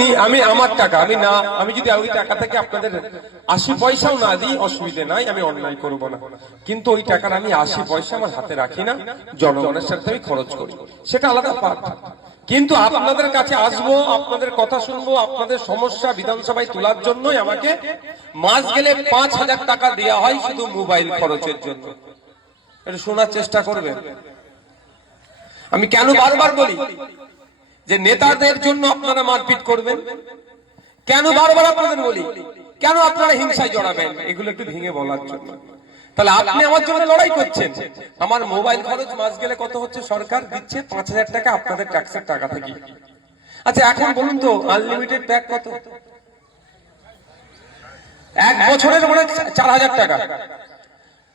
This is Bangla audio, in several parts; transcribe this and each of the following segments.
নি আমি আমার টাকা, আমি না, আমি যদি ওই টাকা থেকে আপনাদের আশি পয়সাও না দিই, অসুবিধে নাই, আমি অন্যায় করব না। কিন্তু ওই টাকার আমি আশি পয়সা আমার হাতে রাখি না, জনগণের সাথে আমি খরচ করি। সেটা আলাদা পার্ট কিন্তু আপনাদের কাছে আসব, আপনাদের কথা শুনব, আপনাদের সমস্যা বিধানসভায় তোলার জন্যই আমাকে মাস গেলে পাঁচ হাজার টাকা দেওয়া হয় শুধু মোবাইল খরচের জন্য। এটা শোনার চেষ্টা করবেন। আমি কেন বারবার বলি? যে নেতাদের জন্য আপনারা মারপিট করবেন? কেন বারবার আপনাদের বলি? কেন আপনারা হিংসায় জড়াবেন? এগুলো একটু ভেঙে বলার জন্য। তাহলে আপনি আমার জন্য লড়াই করছেন। আমার মোবাইল খরচ মাস গেলে কত হচ্ছে? সরকার দিচ্ছে পাঁচ হাজার টাকা, আপনাদের ট্যাক্সের টাকা থেকে। আচ্ছা এখন বলুন তো আনলিমিটেড প্যাক কত? এক বছরের মানে চার হাজার টাকা।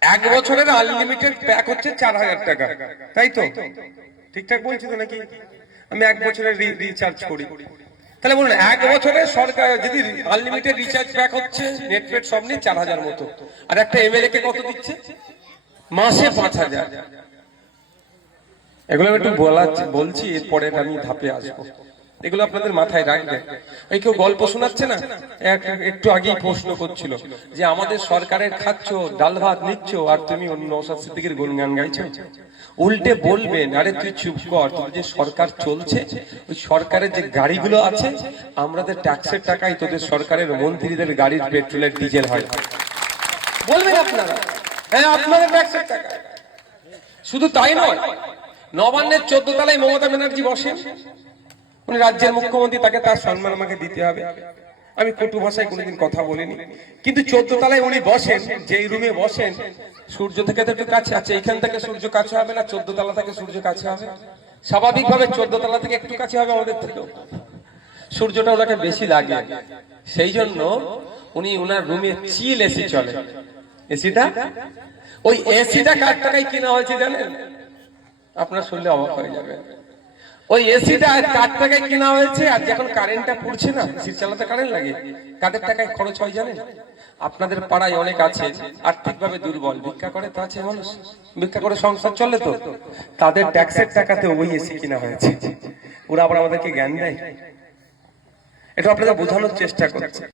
এক বছরের আনলিমিটেড প্যাক হচ্ছে চার হাজার টাকা। তাই তো? ঠিকঠাক বলছি তো নাকি? আমি এক বছরের রিচার্জ করি। তাহলে বলুন, এক বছরে সরকার যদি আনলিমিটেড রিচার্জ প্যাক হচ্ছে নেট পেট সব নিয়ে চার হাজার মতো। আর একটা এমএলএ কে কত দিচ্ছে? মাসে পাঁচ হাজার। এগুলো একটু বলা বলছি এরপরে আমি ধাপে আসব। এগুলো আপনাদের মাথায় রাখবেন। এই কেউ গল্প শোনাচ্ছে না? এক- একটু আগেই প্রশ্ন করছিল যে, আমাদের সরকারের খাচ্ছ, ডাল ভাত নিচ্ছ, আর তুমি অন্য নৌসাদ সিদ্দিকের গুণগান গাইছো? উল্টে বলবেন, আরে তুই চুপ কর তোর যে সরকার চলছে, ওই সরকারের যে গাড়িগুলো আছে আমাদের ট্যাক্সের টাকায় তোদের সরকারের মন্ত্রীদের গাড়ির পেট্রোলের ডিজেল হয়। বলবেন আপনারা? হ্যাঁ আপনাদের ট্যাক্সের টাকা শুধু তাই নয়, নবান্নের চোদ্দ তলায় মমতা ব্যানার্জি বসেন। উনি রাজ্যের মুখ্যমন্ত্রী, তাকে তার সম্মান আমাকে দিতে হবে। আমি কটু ভাষায় কোনোদিন কথা বলিনি। কিন্তু চোদ্দ তলায় উনি বসেন, যেই রুমে বসেন, সূর্য থেকে তো একটু কাছে আছে, এখান থেকে সূর্য কাছে হবে না চোদ্দ তলা থেকে সূর্য কাছে হবে? স্বাভাবিকভাবে চোদ্দ তলা থেকে একটু কাছে হবে আমাদের থেকেও। সূর্যটা ওনাকে বেশি লাগে। সেই জন্য উনি ওনার রুমে চিল এসি চলে। এসিটা? ওই এসিটা কার টাকায় কেনা হয়েছে জানেন? আপনার শুনলে অবাক হয়ে যাবে। ওই এসিটা কার টাকায় কেনা হয়েছে? আর যখন কারেন্টটা পড়ছে না এসির চালাতে কারেন্ট লাগে? কাঠের টাকায় খরচ হয় জানেন? আপনাদের পাড়ায় অনেক আছে, আর্থিকভাবে দুর্বল। ভিক্ষা করে তো আছে মানুষ। ভিক্ষা করে সংসার চলে তো। তাদের ট্যাক্সের টাকাতে ওই এসি কিনা হয়েছে। ওরা আবার আমাদেরকে জ্ঞান দেয়। এটা আপনারা বোঝানোর চেষ্টা করছে।